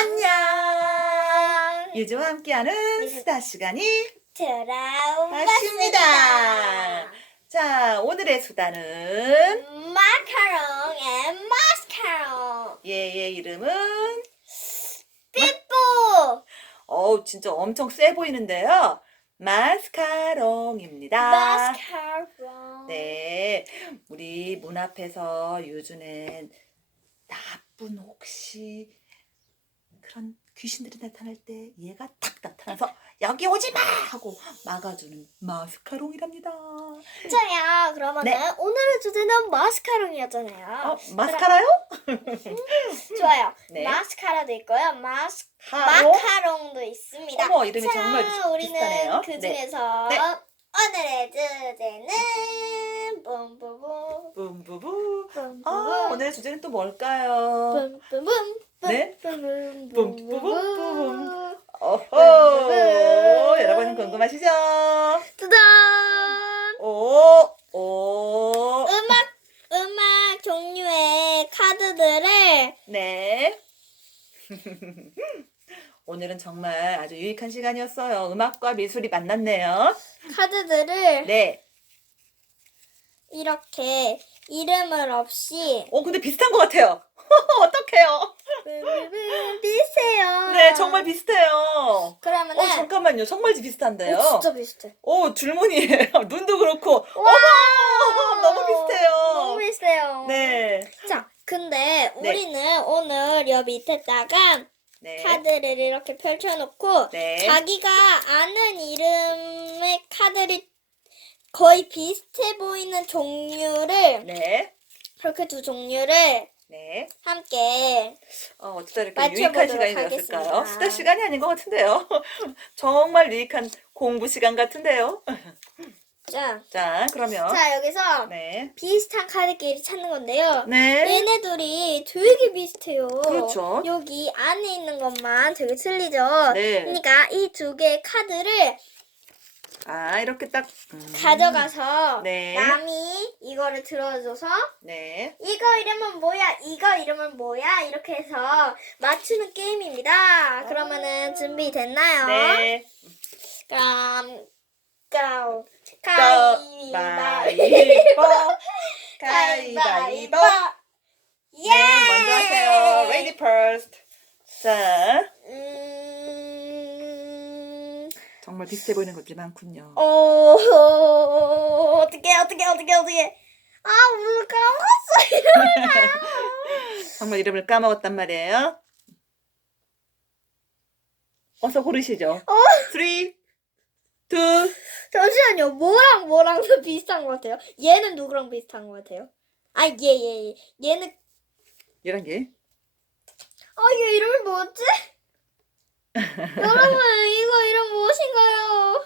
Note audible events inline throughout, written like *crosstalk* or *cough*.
안녕. 유주와 함께하는 수다 시간이 돌아왔습니다. 왔습니다. 자, 오늘의 수다는 마카롱 앤 마스카롱. 얘의 이름은 삐뽀. 어우 진짜 엄청 세 보이는데요. 마스카롱입니다. 마스카롱. 네, 우리 문 앞에서 요즘엔 나쁜 혹시 그런 귀신들이 나타날 때 얘가 탁 나타나서 여기 오지 마 하고 막아주는 마스카롱이랍니다. 진짜야. 그러면은 네. 오늘의 주제는 마스카롱이었잖아요. 어, 마스카라요? 좋아요. *laughs* 네. 마스카라도 있고요. 마스 하로? 마카롱도 있습니다. 어머, 이름이 자, 정말 우리는 비슷하네요. 그 네. 중에서 네. 오늘의 주제는 뿜뿜뿜 붐부부. 뿜뿜 아, 오늘의 주제는 또 뭘까요? 뿜뿜뿜 네? 뿜뿜뿜 뿜뿜뿜. 어허. 여러분 궁금하시죠? 짜잔! 오, 오. 음악 음악 종류의 카드들을 네. *laughs* 오늘은 정말 아주 유익한 시간이었어요. 음악과 미술이 만났네요. 카드들을 네. 이렇게 이름을 없이 어, 근데 비슷한 것 같아요. *laughs* 어떡해요? 비슷해요. 네, 정말 비슷해요. 그러면은 어, 잠깐만요. 정말 비슷한데요. 오, 진짜 비슷해. 오, 줄무늬예요. *laughs* 눈도 그렇고. 와! 어머! 너무 비슷해요. 너무 비슷해요. 네. 자, 근데 네. 우리는 오늘 여 밑에다가 네. 카드를 이렇게 펼쳐놓고 네. 자기가 아는 이름의 카드를 거의 비슷해 보이는 종류를 네. 그렇게 두 종류를 네. 함께 어, 어쩌다 이렇게 맞춰보도록 유익한 시간이 하겠습니다. 되었을까요? 수다 시간이 아닌 것 같은데요. *laughs* 정말 유익한 공부 시간 같은데요. *laughs* 자, 자, 그러면. 자 여기서 네. 비슷한 카드끼리 찾는 건데요. 네. 얘네들이 되게 비슷해요. 그렇죠. 여기 안에 있는 것만 되게 틀리죠. 네. 그러니까 이 두 개의 카드를 아, 이렇게 딱. 음. 가져가서 네. 남이 이거를 들어줘서 네. 이거 이름은 뭐야? 이거 이름은 뭐야? 이렇게 해서 맞추는 게임입니다. 그러면은 준비됐나요? 네. 그럼 고! 가위바위보. 가위바위보. *laughs* 예! 네, 먼저 하세요. Ready first. 자, 음... 정말 비슷해 보이는 것들이 많군요. 어, 어떻게 어떻게 어떻게 어떻게 아, 오늘 까먹었어. *laughs* 정말 이름을 까먹었단 말이에요. 어서 고르시죠. 어? 3, 2, 잠시만요. 뭐랑 뭐랑 더 *laughs* 비슷한 것 같아요? 얘는 누구랑 비슷한 것 같아요? 아, 얘, 얘, 얘. 얘는, 이런 게. 아, 얘 이름이 뭐지? 여러분, 이거 이름 무엇인가요?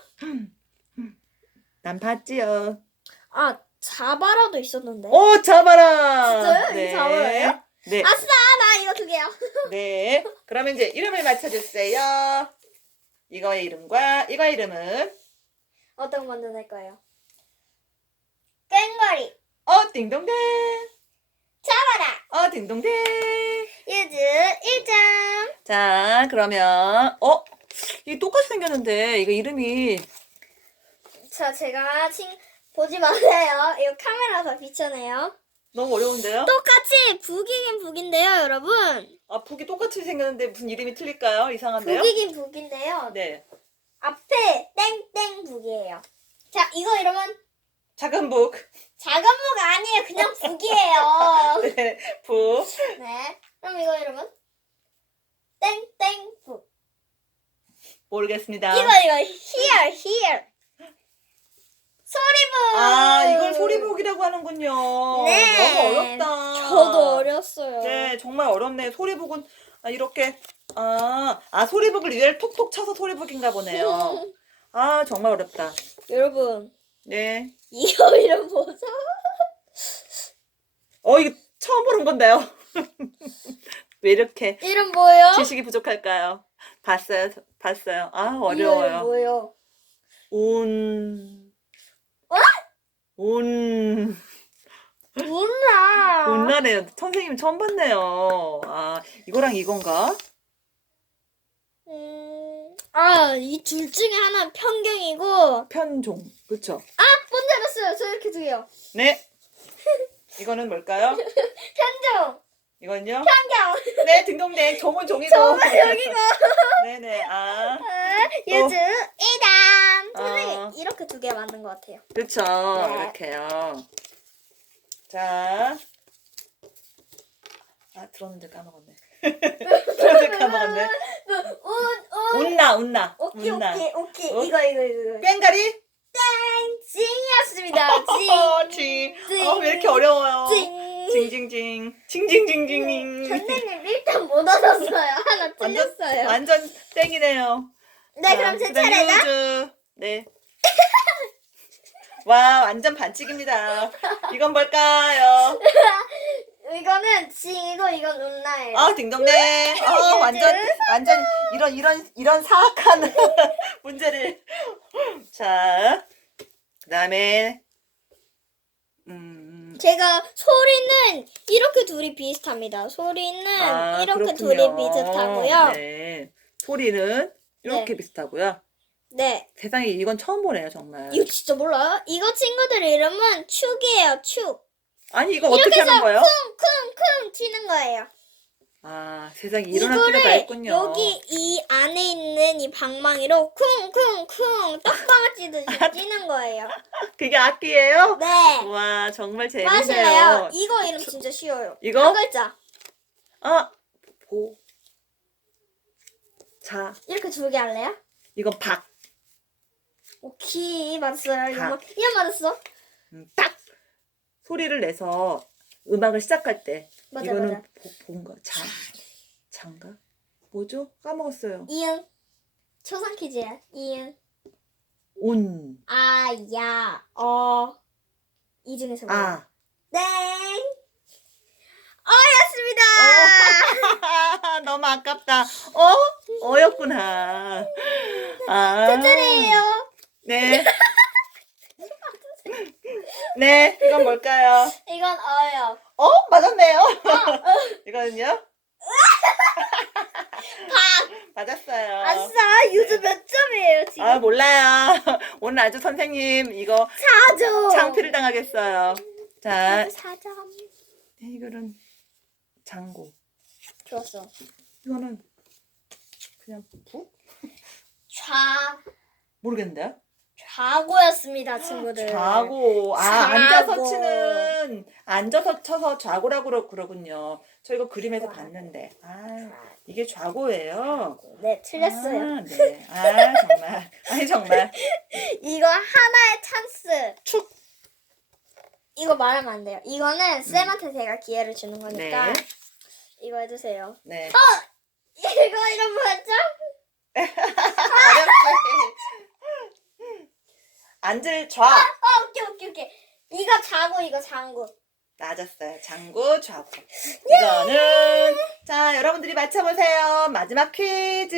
난 봤지요. 아, 자바라도 있었는데. 오, 잡아라. 진짜요? 이게 잡아라예요? 네. 아싸, 나 이거 두 개요. *laughs* 네. 그러면 이제 이름을 맞춰주세요. 이거의 이름과 이거의 이름은 어떤 거 먼저 낼 거예요? 깽거리, 어 딩동댕. 잡아라, 어 딩동댕. 유즈 1점. 자 그러면 어 이게 똑같이 생겼는데 이거 이름이 자, 제가 친, 보지 마세요. 이거 카메라가 비춰내요. 너무 어려운데요? 똑같이 북이긴 북인데요, 여러분. 아 북이 똑같이 생겼는데 무슨 이름이 틀릴까요? 이상한데요? 북이긴 북인데요. 네. 앞에 땡땡 북이에요. 자, 이거 이러면 작은 북. 작은 북 아니에요. 그냥 북이에요. *laughs* 네. 북. 네. 그럼 이거 이러면 땡땡 북. 모르겠습니다. 이거 이거 here here. 소리북. 아 이걸 소리북이라고 하는군요. 네. 너무 어렵다. 저도 어렸어요. 네, 정말 어렵네. 소리북은 아, 이렇게 아, 아 소리북을 위에 톡톡 쳐서 소리북인가 보네요. *laughs* 아, 정말 어렵다. 여러분, 네. 이거 이름 뭐죠? 어, 이거 처음 보는 건데요. *laughs* 왜 이렇게 이름 뭐예요? 지식이 부족할까요? 봤어요. 봤어요. 아, 이름 어려워요. 뭐예요? 온 어? 온 몰라. 온나네요. 선생님 처음 봤네요. 아, 이거랑 이건가? 음, 아, 이 둘 중에 하나는 편경이고. 편종. 그쵸? 아, 뭔지 알았어요. 저 이렇게 두 개요. 네. 이거는 뭘까요? *laughs* 편종, 이건요? 편경. 네, 등동댕. 종은 종이고. 저는 여기고. *laughs* 네네. 아, 아, 유주, 이담. 어. 선생님, 이렇게 두 개 맞는 것 같아요. 그쵸. 네. 이렇게요. 자. 아, 들었는데 까먹었네. *laughs* 들었는데 까먹었네. 운. 웃나, 웃나. 오케이, 웃나. 오케이, 오케이. 어? 이거, 이거, 이거. 뺑가리? 땡! 징이었습니다. 어, 징. 징. 어, 왜 이렇게 어려워요? 징. 징징징. 징징징징. 선생님 일단 못 얻었어요. 하나 완전- 틀렸어요. 완전 땡이네요. 네, 자, 그럼 제 그다음 차례다. 유주. 네. *laughs* 와, 완전 반칙입니다. 이건 뭘까요? *laughs* 이거는 징이고 이건 운나예요. 아, 딩동댕. *laughs* 어, 완전, 완전 이런, 이런, 이런 사악한 *laughs* 문제를. 자, 그 다음에, 음, 제가 소리는 이렇게 둘이 비슷합니다. 소리는 아, 이렇게 그렇군요. 둘이 비슷하고요. 네. 네. 소리는 이렇게 비슷하고요. 세상에 이건 처음 보네요, 정말. 이거 진짜 몰라요? 이거 친구들 이름은 축이에요. 축. 아니, 이거 어떻게 이렇게 하는 거예요? 쿵쿵쿵 치는 거예요. 아, 세상에 이런 학교가 다 있군요. 여기 이 안에 있는 이 방망이로 쿵쿵쿵 떡방아 찌듯이 찌는 *laughs* 거예요. 그게 악기예요? 네. 와, 정말? 재밌네요. 이거 이름 진짜 쉬워요. 이거? 한 글자. 아, 보, 자, 이렇게 두 개 할래요? 이건 박. 오케이 맞았어요. 이거 다. 뭐- 이거 맞았어. 음, 딱 소리를 내서 음악을 시작할 때 맞아 이거는 맞아. 보, 뭔가 장 장가 뭐죠? 까먹었어요. 이응. 초상 퀴즈야. 이응. 온, 아, 야, 어. 이 중에서? 아. 땡. 어였습니다. *laughs* 너무 아깝다. 어? 어였구나. *laughs* 아. 짜잔해요. 네. *laughs* 네, 이건 뭘까요? 이건 어요. 어? 맞았네요. 이거는요? 맞았어요. 아싸, 유주 몇 점이에요 지금? 아 몰라요. 오늘 아주 선생님 이거 4점. 창피를 당하겠어요. 자, 4점. 네, 이거는 장고. 좋았어. 이거는 그냥 부? 좌 모르겠는데요. 좌고였습니다, 친구들. 좌고. 아 좌고. 앉아서 치는 앉아서 쳐서 좌고라고 그러- 그러군요. 저 이거 그림에서 봤는데. 아 이게 좌고예요. 네, 틀렸어요. 아, 네. 아 정말. 아니 정말. *laughs* 이거 하나의 찬스. 축. 이거 말하면 안 돼요. 이거는 쌤한테 제가 기회를 주는 거니까 네. 이거 해주세요. 네. *laughs* 이거 이름 뭐였죠? 어렵지. 앉을 좌. 어, 오케이 오케이 오케이. 이거 자고 이거 장구. 맞았어요. 장구, 좌구. 이거는 자 여러분들이 맞춰보세요. 마지막 퀴즈.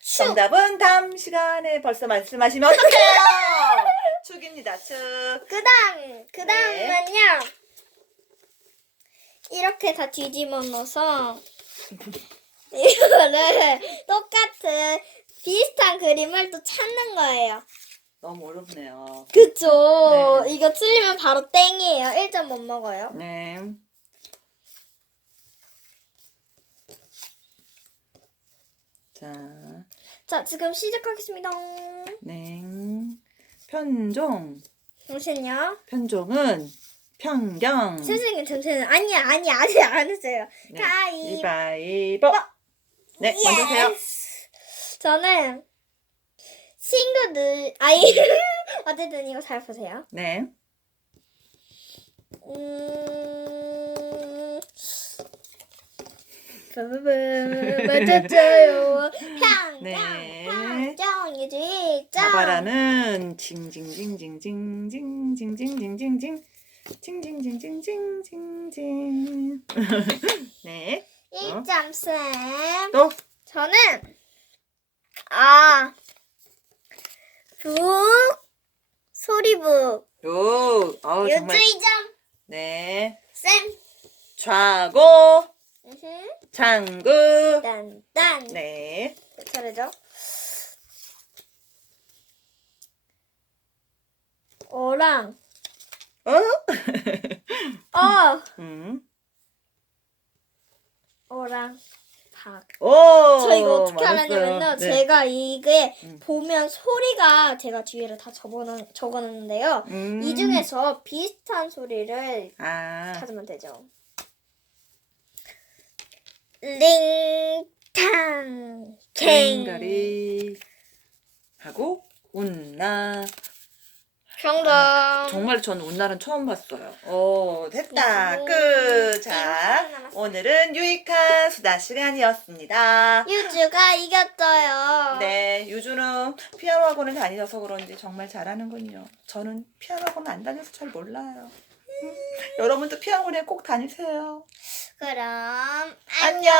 축. 정답은 다음 시간에 벌써 말씀하시면 어떡해요? *laughs* 축입니다. 축. 그 다음 그 다음은요. 네. 이렇게 다 뒤집어 놓어서 *laughs* 이거를 똑같은 비슷한 그림을 또 찾는 거예요. 너무 어렵네요. 그쵸? 네. 이거 틀리면 바로 땡이에요. 1점 못 먹어요. 네. 자, 자, 지금 시작하겠습니다. 네. 편종. 잠시만요. 편종은 편경. 선생님, 잠시만요. 아니야, 아니야. 아직 안 했어요. 네. 가위. 이바이보. 네, 먼저 세요. 예스. 저는 친구들, 아이, *laughs* 어쨌든 이거 잘 보세요. 네. 음, 빠바밤, 맞았어요. 네. 평경, 유주익, 자바라는 징징징징징징징징징징징 징 징징징징징징징 네. 1점 쌤. 또 저는 아 북 소리북 요. 어우 정말 2점 네. 쌤. 좌고 으흠. 장구. 딴딴. 네. 몇 차례죠? 어랑 어? 어 *laughs* 음. 어랑 박. 오. 저 이거 어떻게 맞았어요. 알았냐면요. 네. 제가 이게 음. 보면 소리가 제가 뒤에를 다 적어놓, 적어놨는데요. 음. 이 중에서 비슷한 소리를 아. 찾으면 되죠. 링탕 갱 갱가리 하고 운나 정답. 정말 전 운날은 처음 봤어요. 오 됐다 음. 끝. 자 하나 남았어. 오늘은 유익한 수다 시간이었습니다. 유주가 이겼어요. 네 유주는 피아노 학원을 다니셔서 그런지 정말 잘하는군요. 저는 피아노 학원 안 다녀서 잘 몰라요. 음, 여러분도 피아노 학원에 꼭 다니세요. 그럼 안녕.